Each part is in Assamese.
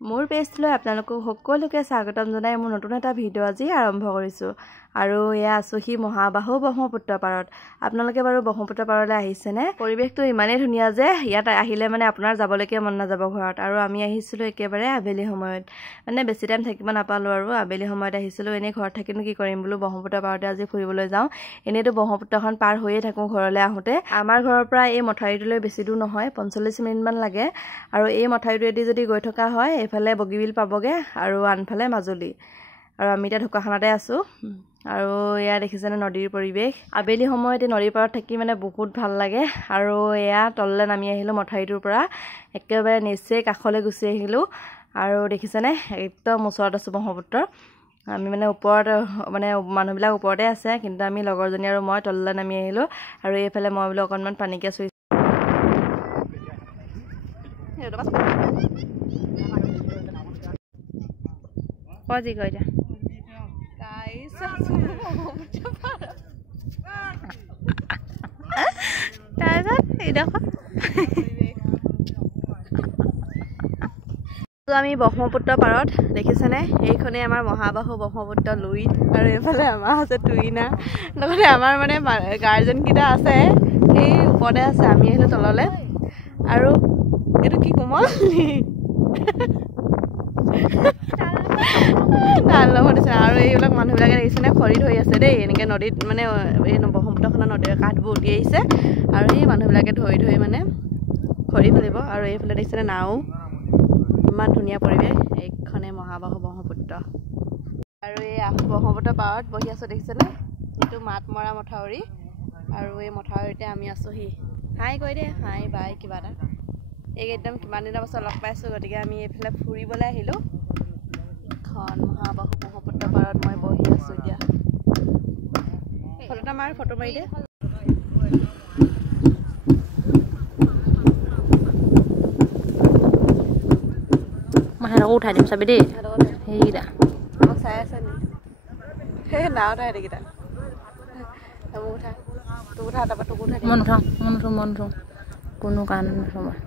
মোৰ পেজলৈ আপোনালোকক সকলোকে স্বাগতম জনাই মোৰ নতুন এটা ভিডিঅ' আজি আৰম্ভ কৰিছোঁ আৰু এয়া আছোহি মহাবাহু ব্ৰহ্মপুত্ৰ পাৰত আপোনালোকে বাৰু ব্ৰহ্মপুত্ৰ পাৰলৈ আহিছেনে পৰিৱেশটো ইমানেই ধুনীয়া যে ইয়াত আহিলে মানে আপোনাৰ যাবলৈকে মন নাযাব ঘৰত আৰু আমি আহিছিলোঁ একেবাৰে আবেলি সময়ত মানে বেছি টাইম থাকিব নাপালোঁ আৰু আবেলি সময়ত আহিছিলোঁ এনেই ঘৰত থাকিনো কি কৰিম বোলো ব্ৰহ্মপুত্ৰ পাৰতে আজি ফুৰিবলৈ যাওঁ এনেইতো ব্ৰহ্মপুত্ৰখন পাৰ হৈয়ে থাকোঁ ঘৰলৈ আহোঁতে আমাৰ ঘৰৰ পৰা এই মথাউৰিটোলৈ বেছি দূৰ নহয় 45 মিনিটমান লাগে আৰু এই মথাউৰিটোৱেদি যদি গৈ থকা হয় এইফালে বগীবিল পাবগে আৰু আনফালে মাজুলী আৰু আমি এতিয়া ঢকুৱাখানাতে আছোঁ আৰু এয়া দেখিছেনে নদীৰ পৰিৱেশ আবেলি সময়ত এই নদীৰ পাৰত থাকি মানে বহুত ভাল লাগে আৰু এয়া তললৈ নামি আহিলোঁ মথাউৰিটোৰ পৰা একেবাৰে নিচেই কাষলৈ গুচি আহিলোঁ আৰু দেখিছেনে একদম ওচৰত আছোঁ ব্ৰহ্মপুত্ৰ আমি মানে ওপৰত মানে মানুহবিলাক ওপৰতে আছে কিন্তু আমি লগৰজনী আৰু মই তললৈ নামি আহিলোঁ আৰু এইফালে মই বোলো অকণমান পানীকে চুই কি কয় এতিয়া আমি ব্ৰহ্মপুত্ৰ পাৰত দেখিছেনে এইখনেই আমাৰ মহাবাহু ব্ৰহ্মপুত্ৰ লুইত আৰু এইফালে আমাৰ আছে টুইনা লগতে আমাৰ মানে গাৰ্জেনকেইটা আছে সেই ওপৰতে আছে আমি আহিলোঁ তললৈ আৰু এইটো কি কোমল ডাল লগত দিছে আৰু এইবিলাক মানুহবিলাকে দেখিছেনে খৰি ধৰি আছে দেই এনেকৈ নদীত মানে এই ব্ৰহ্মপুত্ৰখনৰ নদীৰ কাঠবোৰ উটি আহিছে আৰু সেই মানুহবিলাকে ধৰি ধৰি মানে খৰি ফালিব আৰু এইফালে দেখিছেনে নাও ইমান ধুনীয়া পৰিৱেশ এইখনে মহাবাহু ব্ৰহ্মপুত্ৰ আৰু এই ব্ৰহ্মপুত্ৰ পাৰত বহি আছোঁ দেখিছেনে এইটো মাত মৰা মথাউৰি আৰু এই মথাউৰিতে আমি আছোঁহি হাই কৈ দে হাই বাই কিবা এটা এই একদম কিমান দিনৰ পাছত লগ পাইছোঁ গতিকে আমি এইফালে ফুৰিবলৈ আহিলোঁ এখন মহাবাহু ব্ৰহ্মপুত্ৰ পাৰত মই বহি আছোঁ এতিয়া ফটো মাৰ ফটো মাৰি দে মই সিহঁতকো উঠাই দিম চাবি দেই সেইকেইটা মোক চাই আছে নি সেই নাও উঠাই সেইকেইটা মোক উঠা তোক উঠা তাৰপৰা তোক উঠাই মন উঠাওঁ কোনো কাৰণে নুঠো মই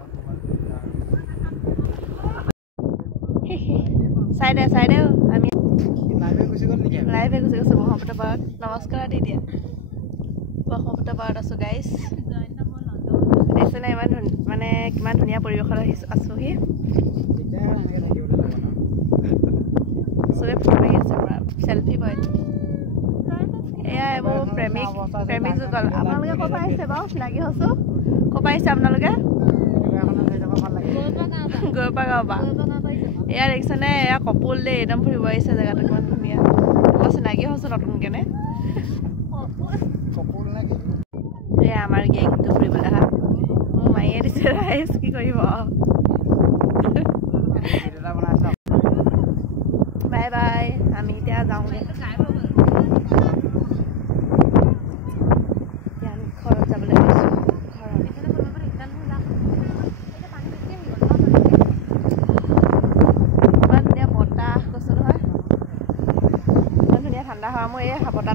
চাই দে আমি লাইভে গুচি গৈছোঁ ব্ৰহ্মপুত্ৰ পাৰত নমস্কাৰ দি দিয়া ব্ৰহ্মপুত্ৰ পাৰত আছোঁ গাইজ দেখিছেনে ইমান মানে কিমান ধুনীয়া পৰিৱেশত আছোঁহি চবে ফটো মাৰি আছে পুৰা চেল্ফি পইণ্ট এয়া এইবোৰ প্ৰেমিক যুগল আপোনালোকে ক'ৰ পৰা আহিছে বাৰু চিনাকি হৈছোঁ ক'ৰ পৰা আহিছে আপোনালোকে গৰুপা গাঁৱৰ পৰা এয়া দেখিছেনে এয়া কপোল দেই একদম ফুৰিব আহিছে জেগাটো কিমান ধুনীয়া মই চিনাকি হৈছোঁ নতুনকৈ এয়া আমাৰ গেংটো ফুৰিবলৈ আহা মোৰ মায়ে দিছে ৰাইজ কি কৰিব বাই বাই আমি এতিয়া যাওঁগৈ ঘৰত যাবলৈ গৈছোঁ মই এই বতাহ